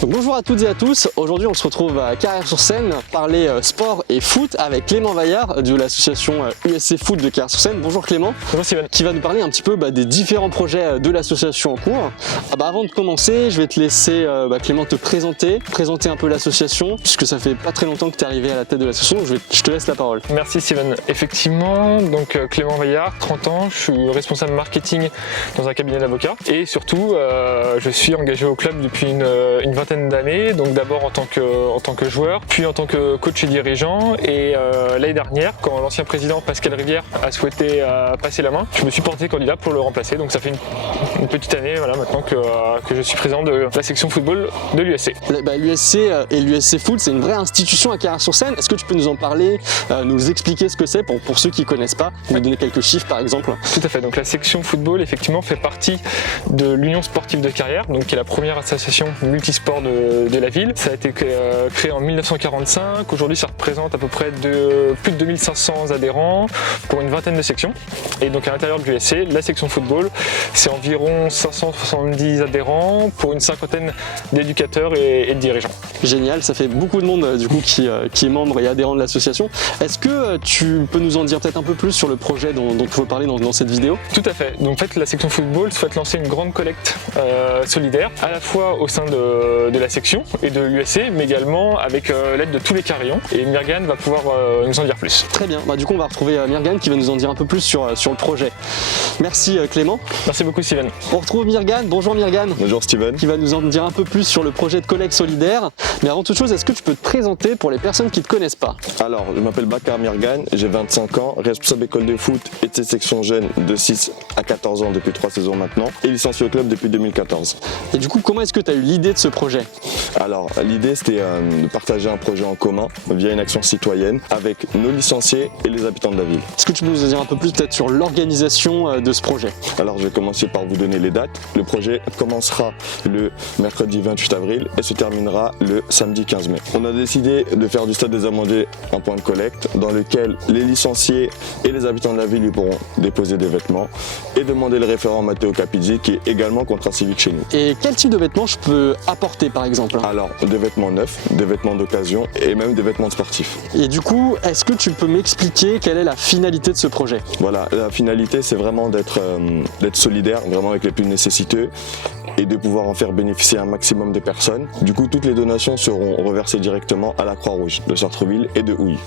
Donc bonjour à toutes et à tous, aujourd'hui on se retrouve à Carrière-sur-Seine pour parler sport et foot avec Clément Vaillard de l'association USC Foot de Carrière-sur-Seine. Bonjour Clément. Bonjour Steven. Qui va nous parler un petit peu des différents projets de l'association en cours. Avant de commencer, je vais te laisser Clément te présenter un peu l'association, puisque ça fait pas très longtemps que tu es arrivé à la tête de l'association, je te laisse la parole. Merci Steven. Effectivement, donc Clément Vaillard, 30 ans, je suis responsable marketing dans un cabinet d'avocats et surtout je suis engagé au club depuis une vingtaine d'années, donc d'abord en tant que joueur, puis en tant que coach et dirigeant, et l'année dernière, quand l'ancien président Pascal Rivière a souhaité passer la main, je me suis porté candidat pour le remplacer, donc ça fait une petite année maintenant que je suis président de la section football de l'USC. L'USC et l'USC Foot, c'est une vraie institution à Carrière-sur-Seine. Est-ce que tu peux nous en parler, nous expliquer ce que c'est pour ceux qui ne connaissent pas, nous donner quelques chiffres par exemple? Tout à fait, donc la section football effectivement fait partie de l'Union sportive de Carrière, donc qui est la première association multisport de la ville. Ça a été créé en 1945, aujourd'hui ça représente à peu près plus de 2500 adhérents pour une vingtaine de sections. Et donc à l'intérieur de l'USC, la section football, c'est environ 570 adhérents pour une cinquantaine d'éducateurs et de dirigeants. Génial, ça fait beaucoup de monde du coup qui est membre et adhérent de l'association. Est-ce que tu peux nous en dire peut-être un peu plus sur le projet dont il faut parler dans cette vidéo? Tout à fait, donc en fait la section football souhaite lancer une grande collecte solidaire, à la fois au sein de la section et de l'USC, mais également avec l'aide de tous les carillons, et Myrgane va pouvoir nous en dire plus. Très bien, du coup on va retrouver Myrgane qui va nous en dire un peu plus sur le projet. Merci Clément. Merci beaucoup Steven. On retrouve Myrgane. Bonjour Myrgane. Bonjour Steven. Qui va nous en dire un peu plus sur le projet de collecte solidaire. Mais avant toute chose, est-ce que tu peux te présenter pour les personnes qui ne te connaissent pas? Alors, je m'appelle Bakar Myrgane, j'ai 25 ans, responsable école de foot et de cette section jeune de 6 à 14 ans depuis 3 saisons maintenant, et licencié au club depuis 2014. Et du coup, comment est-ce que tu as eu l'idée de ce projet? Alors, l'idée c'était de partager un projet en commun via une action citoyenne avec nos licenciés et les habitants de la ville. Est-ce que tu peux nous en dire un peu plus peut-être sur l'organisation de ce projet? Alors, je vais commencer par vous donner les dates. Le projet commencera le mercredi 28 avril et se terminera le samedi 15 mai. On a décidé de faire du Stade des Amandés un point de collecte dans lequel les licenciés et les habitants de la ville y pourront déposer des vêtements et demander le référent Matteo Capizzi qui est également contrat civique chez nous. Et quel type de vêtements je peux apporter par exemple? Alors, des vêtements neufs, des vêtements d'occasion et même des vêtements sportifs. Et du coup, est-ce que tu peux m'expliquer quelle est la finalité de ce projet? Voilà, la finalité c'est vraiment d'être solidaire vraiment avec les plus nécessiteux et de pouvoir en faire bénéficier un maximum de personnes. Du coup, toutes les donations seront reversées directement à la Croix-Rouge de Sartreville et de Houille.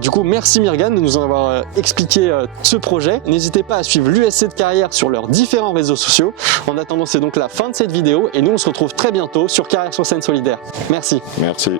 Du coup, merci Myrgane de nous en avoir expliqué ce projet. N'hésitez pas à suivre l'USC de Carrière sur leurs différents réseaux sociaux. En attendant, c'est donc la fin de cette vidéo et nous on se retrouve très bientôt sur Carrière-sur-Seine Solidaire. Merci. Merci.